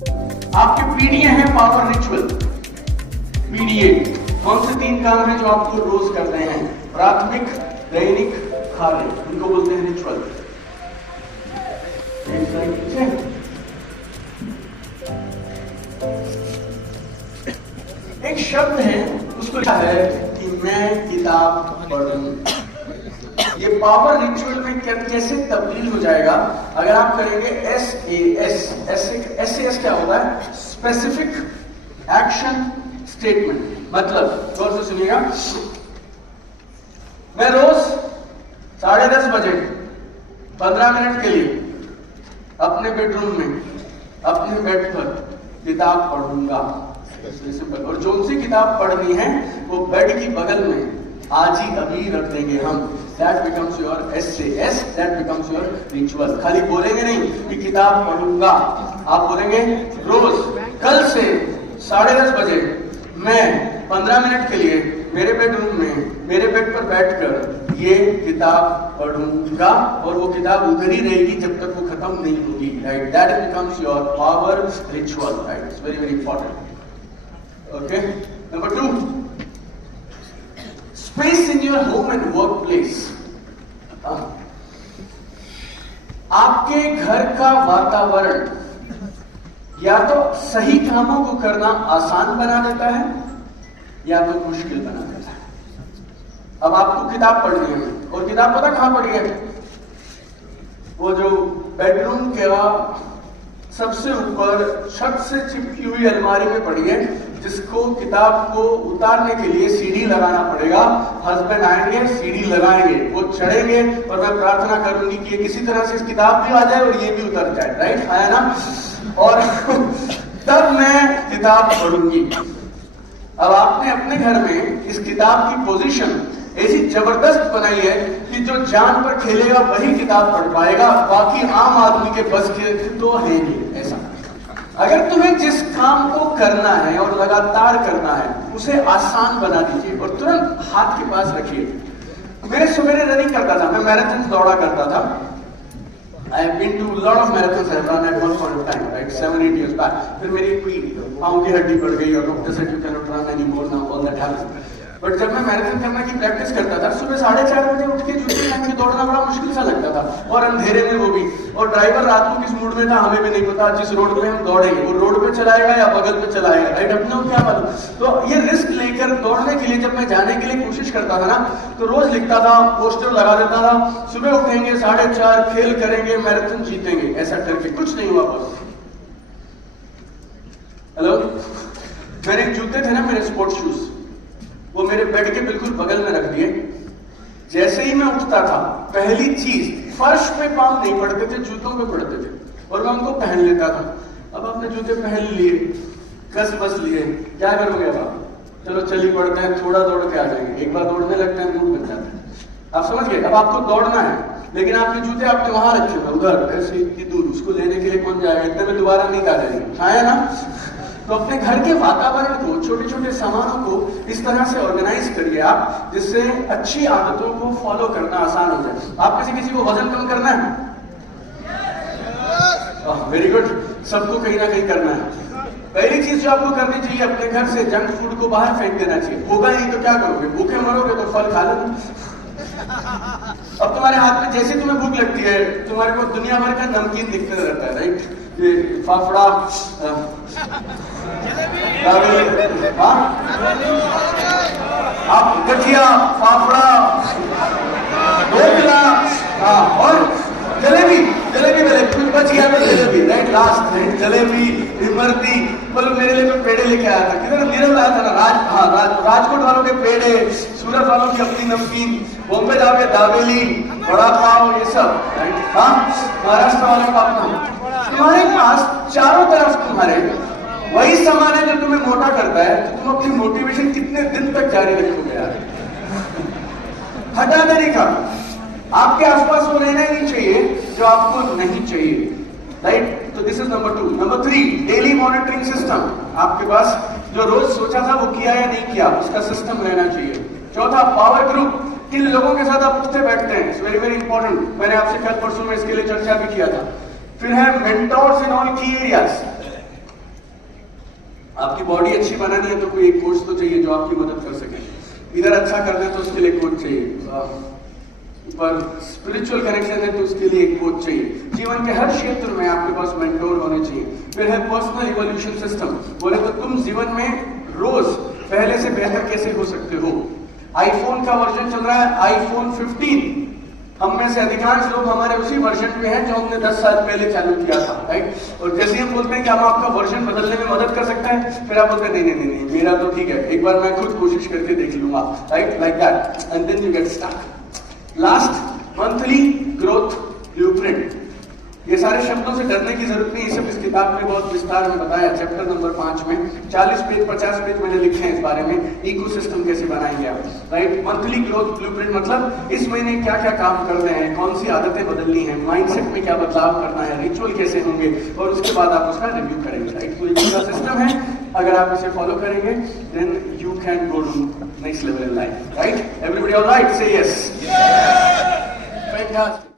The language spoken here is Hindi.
आपके पीडीए हैं पावर रिचुअल। पीडीए कौन से 3 काम हैं जो आपको रोज करने हैं? प्राथमिक, दैनिक, कार्य, उनको बोलते हैं रिचुअल। एक शब्द है, उसको क्या है कि मैं किताब पढ़ूं। ये पावर रिचुअल में कैसे तब्दील हो जाएगा अगर आप करेंगे SAS क्या होता है? Specific action statement. मतलब गौर से सुनिएगा, मैं रोज 10:30 बजे 15 मिनट के लिए अपने बेडरूम में अपने बेड पर किताब पढ़ूंगा। सिंपल। और जो सी किताब पढ़नी है वो बेड की बगल में आज ही अभी रख देंगे हम। That becomes your SAS, that becomes your ritual। खाली बोलेंगे नहीं कि किताब पढ़ूंगा, आप बोलेंगे रोज कल से 10:30 बजे मैं 15 मिनट के लिए मेरे बेडरूम में मेरे बेड पर बैठकर ये किताब पढ़ूंगा, और वो किताब उधर ही रहेगी जब तक वो खत्म नहीं होगी। Right, that becomes your power ritual। Right, it's very very important. Okay, number 2, space in your home and work place. आपके घर का वातावरण या तो सही कामों को करना आसान बना देता है या तो मुश्किल बना देता है। अब आपको किताब पढ़नी है, और किताब पता कहां पढ़ी है? वो जो बेडरूम का सबसे ऊपर छत से चिपकी हुई अलमारी में पड़ी है, जिसको किताब को उतारने के लिए सीढ़ी लगाना पड़ेगा। हस्बैंड आएंगे, सीढ़ी लगाएंगे, वो चढ़ेंगे, और मैं प्रार्थना करूंगी कि किसी तरह से इस किताब भी आ जाए और ये भी उतर जाए। राइट, आया ना? और तब मैं किताब पढ़ूंगी। अब आपने अपने घर में इस किताब की पोजीशन ऐसी जबरदस्त बनाई है कि जो जान पर खेलेगा वही किताब पढ़ पाएगा, बाकी आम आदमी के बस के तो है नहीं। ऐसा अगर तुम्हें जिस काम को करना है और लगातार करना है उसे आसान बना दीजिए और तुरंत हाथ के पास रखिए। मैं सवेरे रनिंग करता था, मैं मैराथन दौड़ा करता था। I have been to a lot of marathons I have run at one point of time, right? 7-8 years back. फिर मेरी पाँव की हड्डी बढ़ गई और doctor said you cannot run anymore now, all that happened. But जब मैं मैराथन करने की प्रैक्टिस करता था, सुबह 4:30 बजे उठ के जूते पहन के दौड़ना बड़ा मुश्किल सा लगता था, और अंधेरे में वो भी। और ड्राइवर रात को किस मूड में था हमें भी नहीं पता। जिस रोड पे हम दौड़ेंगे वो रोड पे चलाएगा या बगल पे चलाएगा, राइट? अपने को क्या मालूम। तो ये रिस्क लेकर दौड़ने के लिए जब मैं जाने के लिए कोशिश करता था ना, तो रोज लिखता था, पोस्टर लगा देता था, सुबह उठेंगे 4:30, खेल करेंगे, मैराथन जीतेंगे। ऐसा करके कुछ नहीं हुआ बस। हेलो, मेरे जूते थे ना, मेरे स्पोर्ट्स शूज, वो मेरे बेड के बिल्कुल बगल में रख दिए। जैसे ही मैं उठता था, पहली चीज फर्श पे पांव नहीं पड़ते थे, जूतों पे पड़ते थे, और मैं उनको पहन लेता था। अब आपने जूते पहन लिए, कस बस लिए, क्या करोगे अब? चलो चली पड़ते हैं, थोड़ा दौड़ के आ जाएंगे। एक बार दौड़ने लगता है, मूड बन जाता है। आप समझ गए? अब आपको दौड़ना है, लेकिन आपके जूते आपने वहां रखे हुए उधर ऐसे इतनी दूर, उसको लेने के लिए कौन जाएगा? इतने में दोबारा नहीं आ जाएंगे, आया ना? तो अपने घर के वातावरण को, छोटे छोटे सामानों को इस तरह से ऑर्गेनाइज करिए आप, जिससे अच्छी आदतों को फॉलो करना आसान हो जाए। आप किसी को वजन कम करना है? वेरी गुड, सबको कहीं ना कहीं करना है। पहली चीज जो आपको करनी चाहिए, अपने घर से जंक फूड को बाहर फेंक देना चाहिए। होगा नहीं तो क्या करोगे? भूखे मरोगे तो फल खा लेना। अब तुम्हारे हाथ में जैसे तुम्हें भूख लगती है, तुम्हारे को दुनिया भर का नमकीन दिखते रहता है, राइट? फाफड़ा, आप गठिया, फाफड़ा, ढोकला, और जलेबी, जलेबी कुछ बच गया तो jalebi, right? Last, right? Jalebi, Imarti. बोलो मेरे लिए मैं पेड़े लेके आया था, किधर नीरव लाया था ना? राजकोट वालों के पेड़े, सूरत वालों की अपनी नमकीन, बॉम्बे जाओगे दाबेली, बड़ा पाव, ये सब, राइट? हाँ, महाराष्ट्र वालों का अपना। तुम्हारे पास चारों तरफ तुम्हारे वही सामान है जो तुम्हें मोटा करता है, तो तुम अपनी मोटिवेशन कितने दिन तक जारी रखोगे यार? हटा देने का। आपके आसपास वो रहना ही नहीं चाहिए जो आपको नहीं चाहिए, राइट? तो this is number 2। Number 3, daily monitoring system. आपके पास जो रोज सोचा था वो किया या नहीं किया, उसका सिस्टम रहना चाहिए। चौथा, पावर ग्रुप। किन लोगों के साथ आप उठते बैठते हैं, इट्स वेरी वेरी इंपॉर्टेंट। मैंने आपसे कल परसों में इसके लिए चर्चा भी किया था। फिर है मेंटोर्स इन ऑल की एरियाज। आपकी बॉडी अच्छी बनानी है तो कोई एक कोच तो चाहिए जो आपकी मदद कर सके। इधर अच्छा करना है तो उसके लिए कोच चाहिए, पर स्पिरिचुअल कनेक्शन है तो उसके लिए एक कोच चाहिए। जीवन के हर क्षेत्र में आपके पास मेंटोर होने चाहिए। फिर है पर्सनल इवोल्यूशन सिस्टम। बोले तो तुम जीवन में रोज पहले से बेहतर कैसे हो सकते हो। आईफोन का वर्जन चल रहा है आईफोन 15। हम में से अधिकांश लोग हमारे उसी वर्जन में हैं जो हमने 10 साल पहले चालू किया था, राइट। और जैसे हम बोलते हैं कि हम आपका वर्जन बदलने में मदद कर सकते हैं, फिर आप बोलते हैं नहीं नहीं नहीं मेरा तो ठीक है, एक बार मैं खुद कोशिश करके देख लूंगा, right, like that, and then you get stuck. Last, monthly growth blueprint. ये सारे शब्दों से डरने की जरूरत नहीं, सब इस किताब में बहुत विस्तार में बताया। चैप्टर नंबर 5 में 40 पेज 50 पेज मैंने लिखे हैं इस बारे में, इकोसिस्टम कैसे बनाएंगे आप, राइट। मंथली ग्रोथ ब्लूप्रिंट मतलब इस महीने क्या क्या काम करने हैं, कौन सी आदतें बदलनी है, माइंडसेट में क्या बदलाव करना है, रिचुअल कैसे होंगे, और उसके बाद आप उसका रिव्यू करेंगे, राइट। तो ये पूरा सिस्टम है, अगर आप इसे फॉलो करेंगे then you can go to next level in life, right. Everybody alright, say yes. Fantastic.